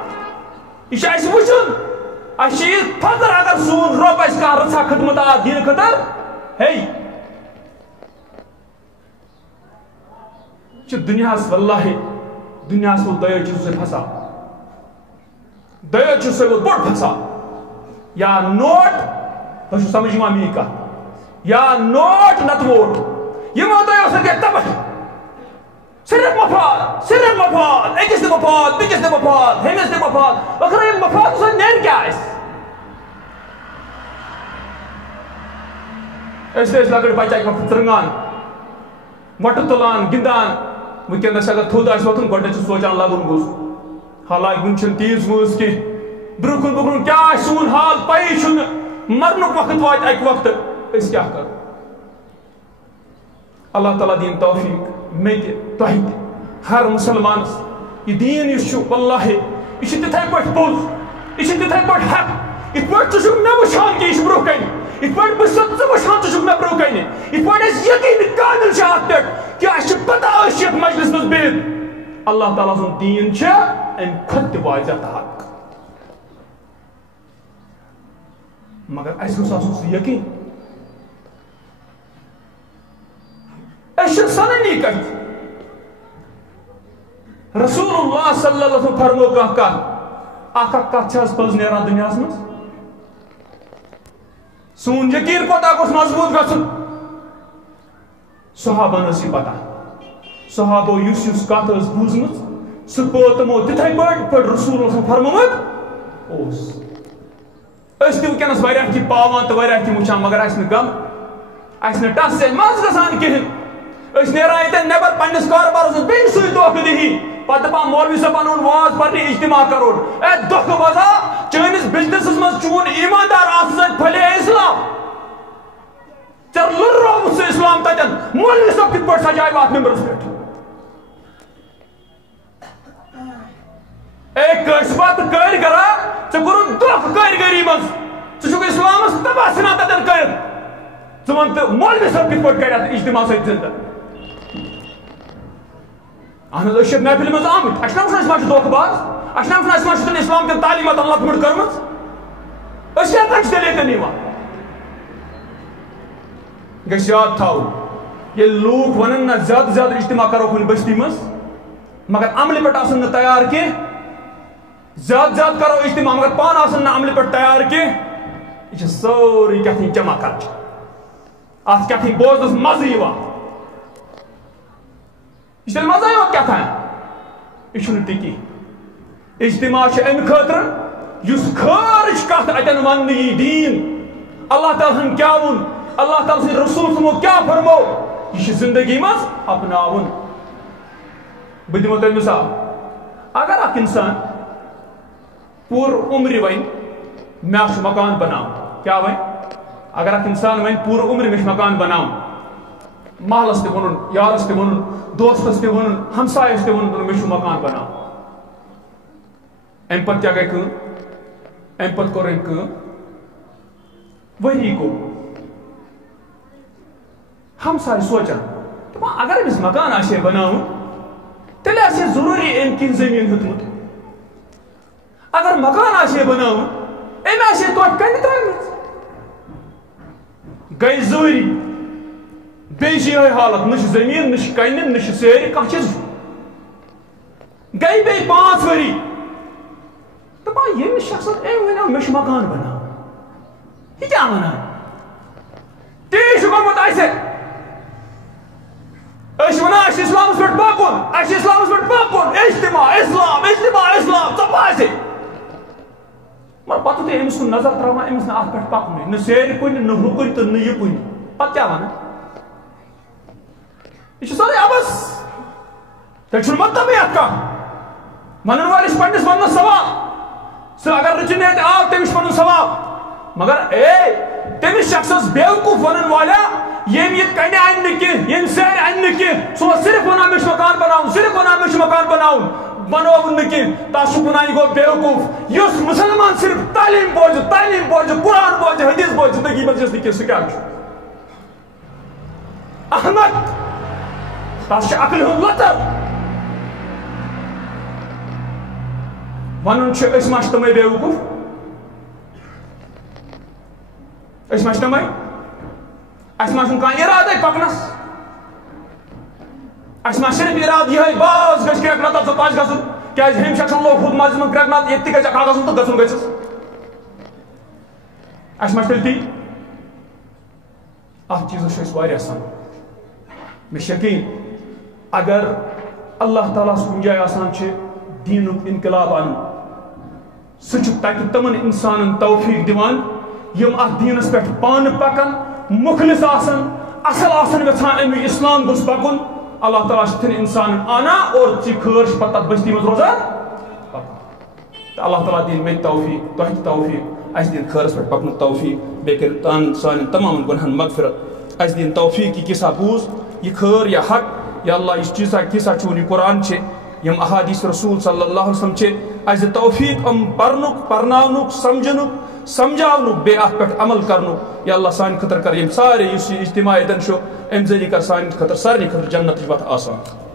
یہِ چھُ اَسہِ وٕچھُن اَسہِ چھِ یہِ فخر اگر سون رۄب اَسہِ کانٛہہ رٕژھا خدمت آ دیٖنہٕ خٲطرٕ ہے چھُ دُنیاہس واللہ دُنیاہس منٛز دۄیو چیٖزو سۭتۍ پھسان دۄیو چیٖزو سۭتۍ بوٚڑ پھسان یا نوٹ تۄہہِ چھُو سمجھ یِوان میٛٲنۍ کتھ یا نوٹ نتہٕ ووٹ یِمو دۄیو سۭتۍ گٔے تباہ صرف مفاد أکِس تہِ مفاد بیٚکِس تہِ مفاد ہیٚمِس تہِ مفاد ٲخر ییٚمہِ مفادٕ سۭتۍ نیرِ کیٛاہ اَسہِ أسۍ تہِ ٲسۍ لۄکٕٹۍ بچہٕ اکہِ وقتہٕ ترٛنٛگان وۄٹہٕ تُلان گِنٛدان وٕنکٮ۪نس اگر تھوٚد آسہِ وۄتھُن گۄڈٕنٮ۪تھ چھُ سونٛچان لگُن گوٚژھ حالانکہِ وٕنہِ چھُنہٕ تیٖژ وٲنٛس کینٛہہ برٛونٛہہ کُن سون حال پَیی چھُنہٕ مرنُک وقت واتہِ اکہِ وقتہٕ اس کیا کر اللہ تعالیٰ دین توفیق میں تہ ہر مسلمان یہ دین اس واللہ یہ تتھے پٲٹھۍ پوٚز یہ تتھے پٲٹھۍ حق یتھ پٲٹھۍ ژٕ چھُکھ مےٚ وٕچھان کہِ یہِ چھُ برٛونٛہہ کَنہِ یتھ پٲٹھۍ بہٕ چھُسَکھ ژٕ وٕچھان ژٕ چھُکھ مےٚ برٛونٛہہ کَنہِ یتھ پٲٹھۍ اَسہِ یقیٖن کامِل چھُ اَتھ پٮ۪ٹھ کہِ اَسہِ چھِ پتہ أسۍ چھِ یتھ مجلِس منٛز بِہِتھ اللہ تعالیٰ سُنٛد دیٖن چھُ اَمہِ کھۄتہٕ تہِ واضح تہٕ حق مگر اَسہِ گوٚژھ آسُن سُہ یقیٖن أسۍ چھِنہٕ سنٲنی کتھ رسول اللہ صلی اللہ علیہ وسلم فرمو کانٛہہ کتھ اکھ کتھ چھِ حظ پٔز نیران دُنیاہس منٛز سون یقیٖن کوتاہ گوٚژھ مضبوٗط گژھُن صحابن ٲس یہِ پتہ صحابو یُس یُس کتھ ٲس بوٗزمٕژ سُہ پوٚو تِمو تِتھے پٲٹھۍ رسول اللہ فرمومُت اوس أسۍ تہِ وٕنکیٚنس واریاہ کینٛہہ پاوان تہٕ واریاہ کینٛہہ وٕچھان مگر اَسہِ نہٕ غم اَسہِ نہٕ ٹس مزٕ گژھان کِہیٖنۍ أسۍ نیران ییٚتٮ۪ن نٮ۪بر پننِس کاربارس منٛز بیٚیہِ سۭتۍ دھوکہٕ دہی پتہٕ دپان مولوی صٲبن اوٚن واز پرنہِ اجتماع کرون اے دھوکہٕ بزا چٲنِس بِزنسس منٛز چون ایٖماندار آسنہٕ سۭتۍ پھٔلے اسلام ژےٚ لُررووُتھ سُہ اسلام تتٮ۪ن مولوی صٲب کِتھ پٲٹھۍ سجایو اتھ ممبرس پٮ۪ٹھ اے کٲنٛسہِ پتہٕ کٲرۍ کران ژےٚ کوٚرُتھ دھوکہٕ کٲرۍگٔری منٛز ژٕ چھُکھ اسلامس تباہ ژھٕنان تتٮ۪ن کٔرِتھ ژٕ ون تہٕ مولوی صٲب کِتھ پٲٹھۍ کرِ اتھ اجتماع سۭتۍ زندٕ اہن حظ أسۍ چھِ محفلہِ منٛز آمٕتۍ اَسہِ چھُنہ وٕچھان أسۍ ما چھِ دھوکہٕ باز اَسہِ چھُنہ وٕچھان أسۍ ما چھِ تِم اسلام کٮ۪ن تعلیٖماتن لۄکٕٹ مۄٹ کٔرمٕژ أسۍ کیٛاہ چھِ تیٚلہِ ییٚتٮ۪ن یِوان گژھِ یاد تھاوُن ییٚلہِ لوٗکھ وَنن نہ زیادٕ زیادٕ اجتماع کرو کُنہِ بستی منٛز مگر عملہِ پٮ۪ٹھ آسن نہٕ تیار کینٛہہ زیادٕ زیادٕ کرو اجتماع مگر پانہٕ آسن نہٕ عملہِ پٮ۪ٹھ تیار کینٛہہ یہِ چھِ سٲرٕے کیٛاہ تھانۍ جمع خرچہِ اتھ کیٛاہ تھانۍ بوزنس مزٕ یِوان یہ تیٚلہِ مزٕ یِوان کیٛاہ تھانۍ یہِ چھُنہٕ تہِ کینٛہہ اجتماع چھُ امہِ خٲطرٕ یُس خٲرٕچ کتھ اتٮ۪ن وننہٕ یی دیٖن اللہ تعالیٰ ہن کیٛاہ ووٚن اللہ تعالیٰ سٕنٛدِ رسوٗل صٲبو کیٛاہ فرمو یہِ چھُ زندگی منٛز اپناوُن بہٕ دِمو تۄہہِ مثال اگر اکھ انسان پوٗرٕ عمرِ وَنہِ مےٚ چھُ مکان بناوُن کیٛاہ وَنہِ اگر اکھ انسان وَنہِ پوٗرٕ عمرِ مےٚ چھُ مکان بناوُن محلس تہِ ووٚنُن یارس تہِ ووٚنُن دوستس تہِ ووٚنُن ہمسایس تہِ ووٚنُن مےٚ چھُ مکان بناوُن امہِ پتہٕ کیٛاہ گٔے کٲم امہِ پتہٕ کوٚر أمۍ کٲم ؤری گوٚو ہمساے سونٛچان دپان اگر أمِس مکان آسہِ ہے بناوُن تیٚلہِ آسہِ ہے ضروٗری أمۍ کِنۍ زٔمیٖن ہیوٚتمُت اگر مکان آسہِ ہے بناوُن أمۍ آسہِ ہے توتہِ کَنہِ ترٛٲومٕژ گٔے 2 ؤری بیٚیہِ چھِ یِہوٚے حالت نہ چھِ زٔمیٖن نہ چھِ کَنہِ نہ چھِ سیرِ کانٛہہ چیٖز گٔے بیٚیہِ 5 ؤری دپان ییٚمِس شخصس أمۍ وَنیو مےٚ چھُ مکان بناوُن یہِ کیٛاہ وَنان تی چھُ گوٚمُت اَسہِ أسۍ چھِ وَنان اَسہِ چھُ اِسلامَس پٮ۪ٹھ پَکُن اَسہِ چھُ اِسلامَس پٮ۪ٹھ پَکُن اجتماع اِسلام ژٕ پازِ مگر پَتہٕ تُہۍ أمِس کُن نظر ترٛاوان أمِس نہٕ اَتھ پٮ۪ٹھ پَکنُے نہٕ سیرِ کُنہِ نہٕ ہُہ کُنہِ تہٕ نہٕ یہِ کُنہِ پَتہٕ کیٛاہ وَنان یہِ چھُ سورُے عبس تیٚلہِ چھُنہٕ مطلبٕے اَتھ کانٛہہ وَنن وٲلِس چھِ پنٛنِس وَننَس ثواب سُہ اگر رٕچِنۍ ہیٚتہِ آو تٔمِس چھُ پَنُن ثواب مگر تٔمِس شخصس بیوقوٗف وَنن والیٛا ییٚمۍ یہِ کَنہِ اَنہِ نہٕ کینٛہہ ییٚمۍ سیرِ اَنہِ نہٕ کینٛہہ سُہ اوس صرف وَنان مےٚ چھُ مکان بناوُن صرف وَنان مےٚ چھُ مکان بناوُن بنووُن نہٕ کینٛہہ تَتھ چھُکھ وَنان یہِ گوٚو بیوقوٗف یُس مُسلمان صرف تعلیٖم بوزِ قرآن بوزِ حدیٖث بوزِ زندگی منٛز یُس نہٕ کینٛہہ سُہ کیٛاہ چھُ احمد تَتھ چھِ عقلہِ ہُنٛد لۄژر وَنُن چھُ أسۍ ما چھِ تِمے بیوقوٗف أسۍ ما چھِ تِمے اَسہِ ما چھُنہٕ کانٛہہ اِرادَے پَکنَس اَسہِ ما صرف اِرادٕ یِہوٚے باز گژھِ کرٛٮ۪کہٕ نَتہٕ پَزِ گژھُن کیٛازِ ہُمۍ شخصن لوگ ہُتھ مسجِد منٛز کرٛٮ۪کہٕ نَتہٕ ییٚتہِ تہِ گژھِ اکھ گژھُن تہٕ گژھُن گژھٮ۪س اَسہِ ما چھِ تیٚلہِ تی اَتھ چیٖزَس چھُ اَسہِ واریاہ سَن مےٚ چھِ یقیٖن اگر اللہ تعالیٰ ہَس کُنہِ جایہِ آسان چھِ دیٖنُک اِنقلاب اَنُن سُہ چھُ تَتہِ تِمن اِنسانن توفیٖق دِوان یِم اَتھ دیٖنَس پٮ۪ٹھ پانہٕ پَکن مُخلِص آسن اَصٕل آسن یژھان اَمیُک اِسلام گوٚژھ پَکُن اللہ تعالیٰ چھِ تِمن اِنسانن اَنان اور ژٕ خٲر چھِ پَتہٕ تَتھ بٔستی منٛز روزان پَکان تہٕ اللہ تعالیٰ دِیِن مےٚ تہِ توفیٖق تۄہہِ تہِ توفیٖق اس دین خیرس پہ پکن توفیق بے کر تان سان تمام گنہن مغفرت اس دین توفیق یہ کسا بوز یہ خیر یا حق یا اللہ اس چیزا کسا چون یہ قرآن چھے یم احادیث رسول صلی اللہ علیہ وسلم چھے اس توفیق ام پرنک پرناونک سمجھنک سمجھاونک بے ات پہ عمل کرنک یا اللہ سان خطر کر یم سارے اس اجتماع دن شو ام ذریعہ کر سان خطر سارے خطر جنت وت آسان